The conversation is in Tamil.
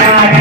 I'm